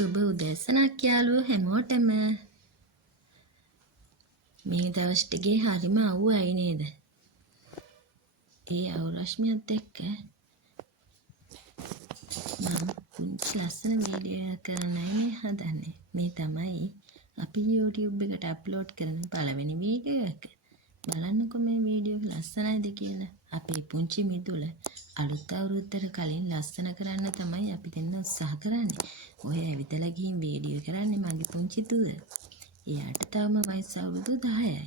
සුබ උදෑසනක් යාළුවෝ හැමෝටම. මේ දවස් ටිකේ හරිම අවුවයි නේද? ඒ අවුරශ්මියත් එක්ක මම පුංචි ලස්සන වීඩියෝ එකක් කරන්නයි මේ හදන්නේ. මේ තමයි අපි YouTube එකට අප්ලෝඩ් කරන පළවෙනි වීඩියෝ එක. බලන්නකෝ මේ වීඩියෝ ලස්සනයිද කියලා. අපේ පුංචි මිදුල අලුත් අවුරුද්දට කලින් ලස්සන කරන්න තමයි අපි දෙන්න උත්සාහ කරන්නේ. ඔය ඇවිදලා ගිහින් වීඩියෝ කරන්නේ මගේ පුංචි දුව. එයාට තවම වයස අවුරුදු 10යි.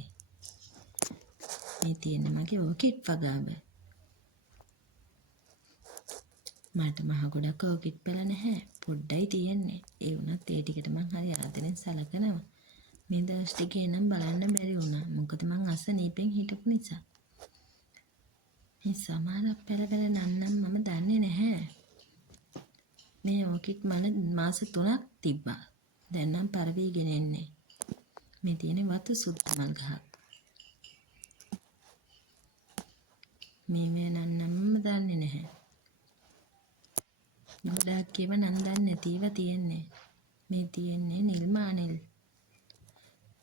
මේ තියෙන මගේ ඕකිඩ් වගාව. මට මහ ගොඩක් ඕකිඩ් පළ නැහැ. පොඩ්ඩයි තියෙන්නේ. ඒ වුණත් ඒ ටිකට මං හරි ආදරෙන් සලකනවා. මේ දවස් ටිකේ නම් බලන්න බැරි වුණා. මොකද මං අසනීපෙන් හිටපු නිසා. මේ සමහරක් පෙළ නන්නම් මම දන්නේ නැහැ. මේ ඕකිඩ් මාස 3ක් තිබ්බා. දැන් නම් පරවීගෙන එන්නේ. මේ තියෙන වතු සුද්ද මල් ගහක්. මේ නන්නම් මම දන්නේ නැහැ. ගොඩාක් කියව නම් දන්නේ නැතිව තියෙන්නේ. මේ තියෙන්නේ නිල් මානෙල්.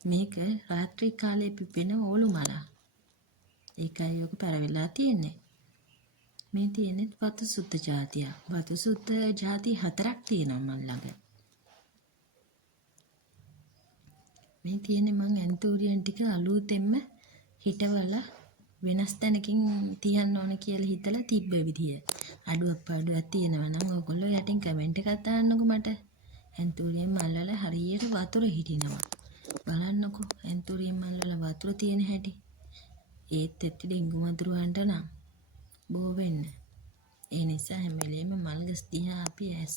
මේක රාත්‍රී කාලේ පිපෙන ඕලු මල. ඒකයි ඔක පරවෙලා තියෙන්නේ. මේ තියෙන්නේ වතු සුද්ද జాතිය. වතු සුද්ද ಜಾති 4ක් තියෙනවා මල් ළඟ. මේ තියෙන්නේ මං ඇන්තූරියන් ටික අලුතෙන්ම හිටවලා වෙනස් තැනකින් තියන්න ඕන කියලා හිතලා තිබ්බ විදිය. අඩුවක් පාඩුවක් තියෙනවා නම් ඔයගොල්ලෝ යටින් කමෙන්ට් එකක් දාන්නකෝ මට. ඇන්තූරියන් මල් වල හරියට වතුර හිටිනවා. බලන්නකෝ ඇන්තූරියන් මල් වල වතුර තියෙන හැටි. ඒත් ඇත්ත ඩෙංගු වතුරවන්ට නම් බෝ වෙන්න. ඒ නිසා හැම වෙලේම මල් ගස් දිහා අපි ඇස්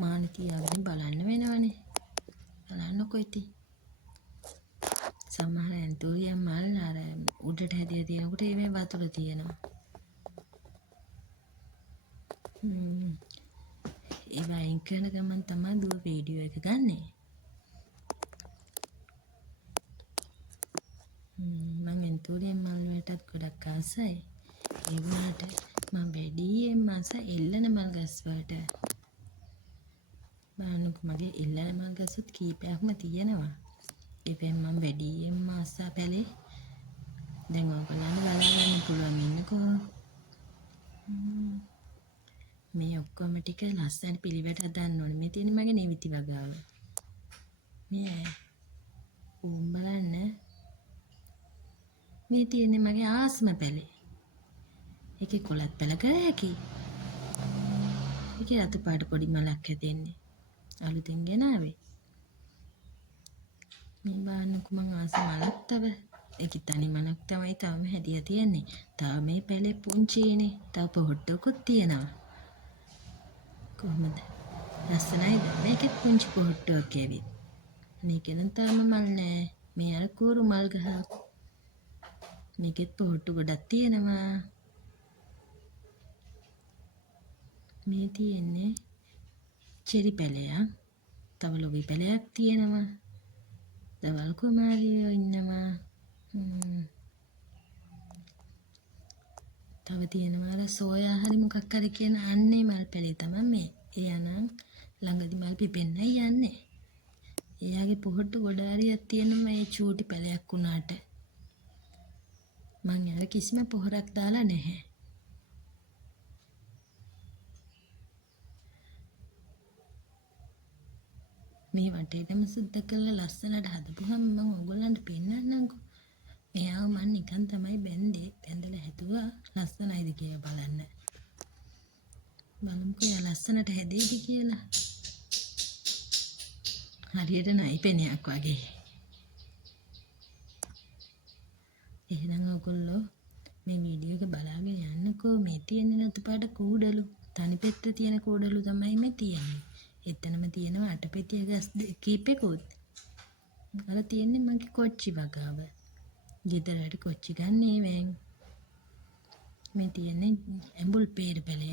මාන තියාගෙන බලන්න වෙනවනේ. බලන්නකෝ ඉතින්. සමහර ඇන්තූරියම් මල් අර උඩට හැදිලා තියෙනකොට ඒවේ වතුර තියෙනවා. ඒවා අයින් කරන ගමන් තමයි දුව වීඩියෝ එක ගන්නෙ. මම ඇන්තූරියම් මල් වලටත් ගොඩක් ආසයි. ඒ වුණාට මම වැඩියෙන් මාස එල්ලන මල් ගස් වලට. බලන්නකෝ මගේ එල්ලන මල් ගස්ත් කීපයක්ම තියෙනවා. ඒකෙන් මම වැඩියෙන්ම ආසා පැලේ. දැන් ඔයගොල්ලන්ට බලාගන්න පුළුවන් ඉන්නකෝ. මේ ඔක්කොම ටික ලස්සන පිළිවෙලට හදන්න ඕනේ. මේ තියෙන මගේ නෙවිති වගාව. මේ බලන්න. මේ තියෙන්නේ මගේ ආස්ම පැලේ. ඒකේ කොළත් පැල කර හැකි. ඒකේ රතු පාට පොඩි මලක් හැදෙන්නේ. අලුතින් ගෙනාවේ. මේ බලන්නකෝ මං ආස මලක් තව. ඒකේ තනි මලක් තමයි තවම හැදියා තියෙන්නේ. තව මේ පැලේ පුංචිනේ. තව පොහොට්ටකුත් තියෙනවා. කොහමද? ලස්සනයිද? මේකෙත් පුංචි පොහොට්ටුවක් ඇවිත්. මේකේ නම් තාම මල් නෑ. මේ අර කූරු මල් ගහක්. මේකෙත් පොහොට්ටු ගොඩක් තියෙනවා. මේ තියෙන්නේ චෙරි පැලයක්. තව ලොබි පැලයක් තියෙනවා. දවල් කුමාරියෝ ඉන්නවා. තව තියෙනවා අර සෝයා හරි මොකක් හරි කියන අන්නේ මල් පැලේ තමයි මේ. එයානම් ළඟදි මල් පිපෙන්නයි යන්නේ. එයාගේ පොහොට්ටු ගොඩාරියක් තියෙනවා මේ චූටි පැලයක් වුණාට. මං යාර කිසිම පොහොරක් දාලා නැහැ. මේ වටේටම සුද්ධ කරලා ලස්සනට හදපුවම මම ඔයගොල්ලන්ට පෙන්නන්නම්කෝ. මෙයාව මම නිකන් තමයි බැන්දේ. බැඳලා හැදුවා ලස්සනයිද කියලා බලන්න. බලමුකෝ යා ලස්සනට හැදෙයිද කියලා. හරියට නයි පෙනයක් වගේ. එහෙනම් ඔයගොල්ලෝ මේ වීඩියෝ එක බලාගෙන යන්නකෝ. මේ තියෙන රතු පාට කූඩලු. තනි පෙත්ත තියෙන කූඩලු තමයි මේ තියෙන්නේ. එතනම තියෙනවා අටපෙතිය ගස් කීපෙකුත්. අර තියෙන්නේ මගේ කොච්චි වගාව. ගෙදරට කොච්චි ගන්නේ වෙන්. මේ තියෙන්නේ ඇඹුල් peer පැලය.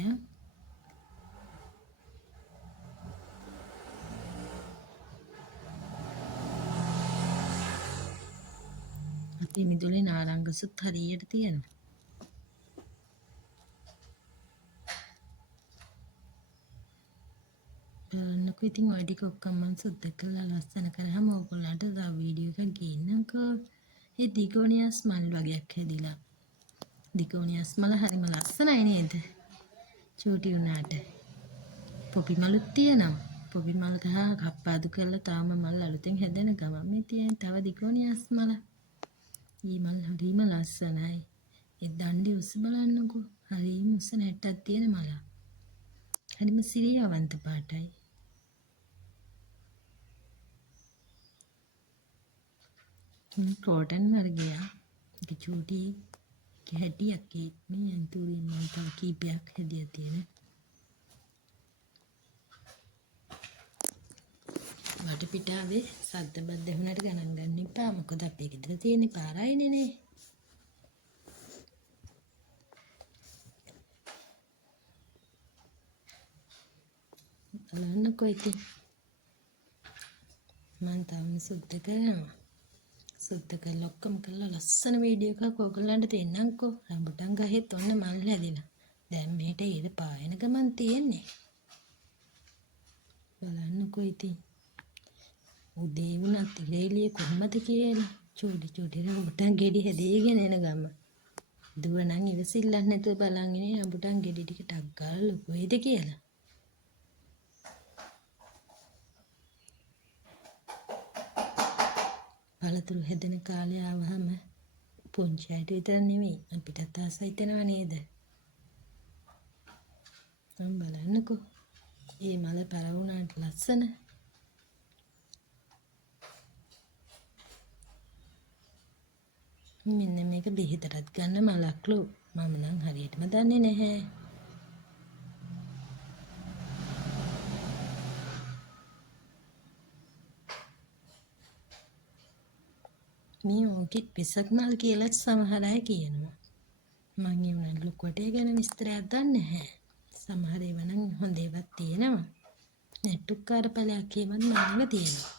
අපේ මිදුලේ නාරංගසුත් හරියට තියෙනවා. බලන්න බලන්නකෝ ඉතින් ඔය ටික ඔක්කොම මම සුද්ධ කරලා ලස්සන කරාම ඕගොල්ලන්ට තව වීඩියෝ එකක් ගේන්නම්කෝ. ඒ දිගෝනියස් මල් වගේක් හැදිලා. දිගෝනියස් මල හරිම ලස්සනයි නේද? චූටි උනාට. පොපි මලුත් තියෙනවා. පොපි මල් ගහ කප්පාදු කරලා තාම මල් අලුතෙන් හැදෙන ගමන් මේ තියෙන තව දිගෝනියස් මල. මේ මල් හරිම ලස්සනයි. ඒ දණ්ඩේ උස බලන්නකෝ. හරිම උස නැට්ටක් තියෙන මල. හරිම සිරියවන්ත පාටයි. කෝටන් වර්ගයක්. ඒක චූටි හැටියක් මේ ඇන්තූරියම් මල් තව කීපයක් හැදියා තියෙන. වටපිටාවේ සද්ද බද්ද වුණාට ගණන් ගන්න එපා. මොකද අපේ ගෙදර තියෙන පාරයිනේ නේ. බලන්නකෝ ඉතින්. මම තාම සුද්ධ කරනවා. සුද්ධ කරලා ඔක්කොම කරලා ලස්සන වීඩියෝ එකක් ඔයගොල්ලන්ට දෙන්නම්කෝ. රම්බුටන් ගහෙත් ඔන්න මල් හැදිලා. දැන් මේට ඉර පායන ගමන් තියෙන්නේ. බලන්නකෝ ඉතින්. උදේ වුණත් ඉරේලිය කොහමද කියලා. චූටි රම්බුටන් ගෙඩි හැදීගෙන එන ගම. දුව නම් ඉවසිල්ලක් නැතුව බලන් ඉන්නේ රම්බුටන් ගෙඩි ටික ටක් ගාලා ලොකු වෙයිද කියලා. පළතුරු හැදෙන කාලේ ආවහම පුංචි අයට විතර නෙමෙයි අපිටත් ආසයි තනවා නේද? මම බලන්නකෝ. මේ මල පරවුණාට ලස්සන. මෙන්න මේක බෙහෙතටත් ගන්න මලක්ලු. මම නම් හරියටම දන්නේ නැහැ. මේ ඕකිඩ් පිසක් මල් කියලා සමහර අය කියනවා. මම ඒ වුණාට ලොකුවට ඒ ගැන විස්තරයක් දන්නේ නැහැ. සමහර ඒවා නම් හොඳ ඒවාත් තියෙනවා. නැට්ටුක්කාර ඵලයක් ඒවත් මම ළඟ තියෙනවා.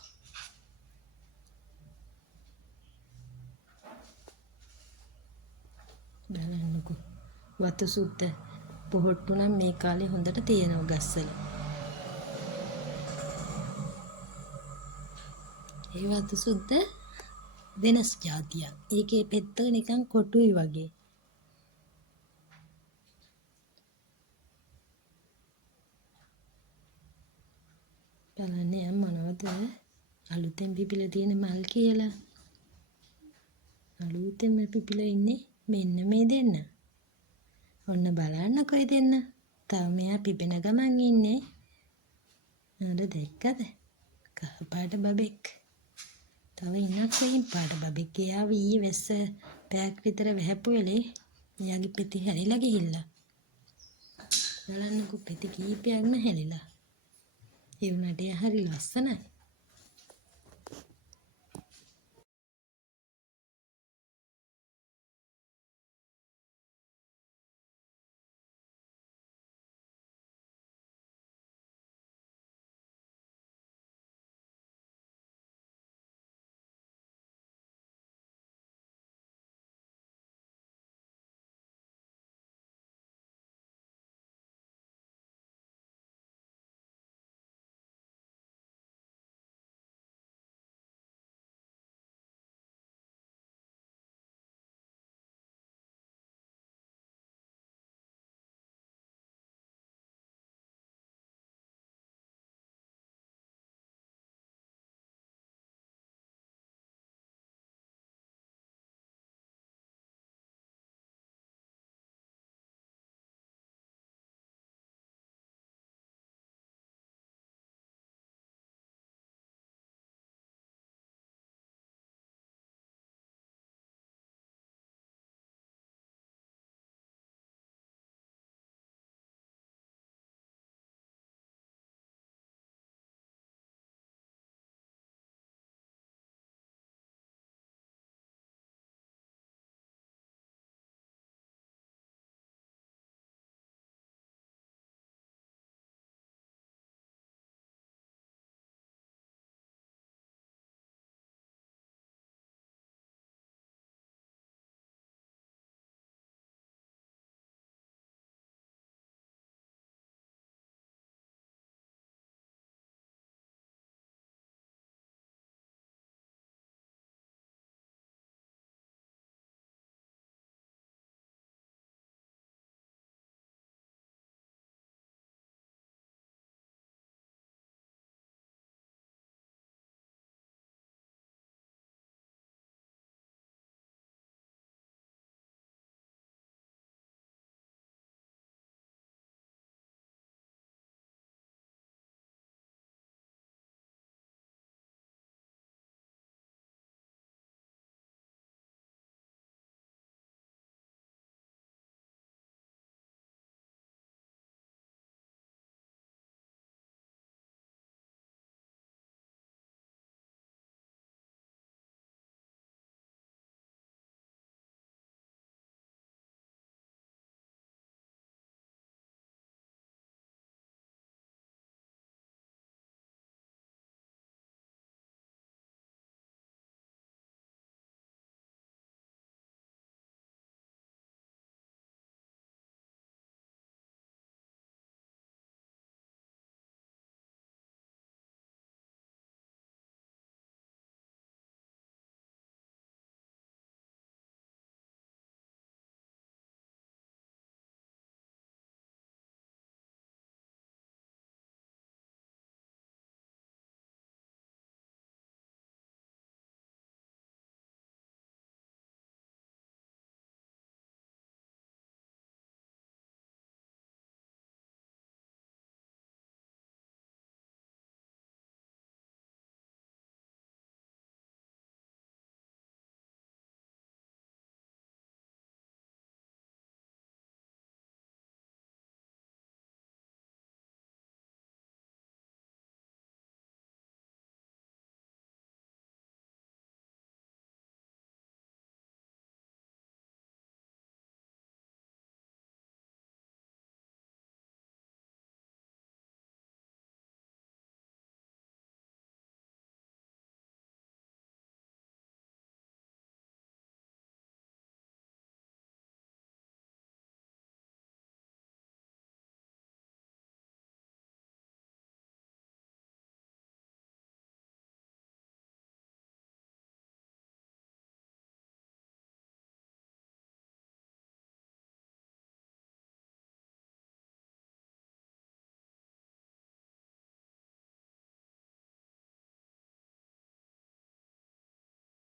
බලන්නකෝ. වතු සුද්ද පොහොට්ටු නම් මේ කාලේ හොඳට තියෙනවා ගස්වල. ඒ වතු සුද්ද වෙනස් જાතියක්. ඒකේ පෙත්ත නිකන් කොටුයි වගේ. බලන්නේ මොනවද අලුතෙන් පිපිලා තියෙන මල් කියලා. අලුතෙන්ම පිපිලා ඉන්නේ මෙන්න මේ දෙන්න. ඔන්න බලන්නකෝ ඒ දෙන්න. තව මෙයා පිපෙන ගමන් ඉන්නේ. නේද දැක්කද? කහ පාට බබෙක්. තව ඉන්නක් වෙයින් පාට බබෙක් ගියා වී වැස්ස පැයක් විතර වැහපු වෙලේ එයාගේ පෙති හැලිලා ගිහිල්ලා. බලන්නකෝ පෙති කීපයක්ම හැලිලා. ඒ වුණාට එයා හරි ලස්සනයි.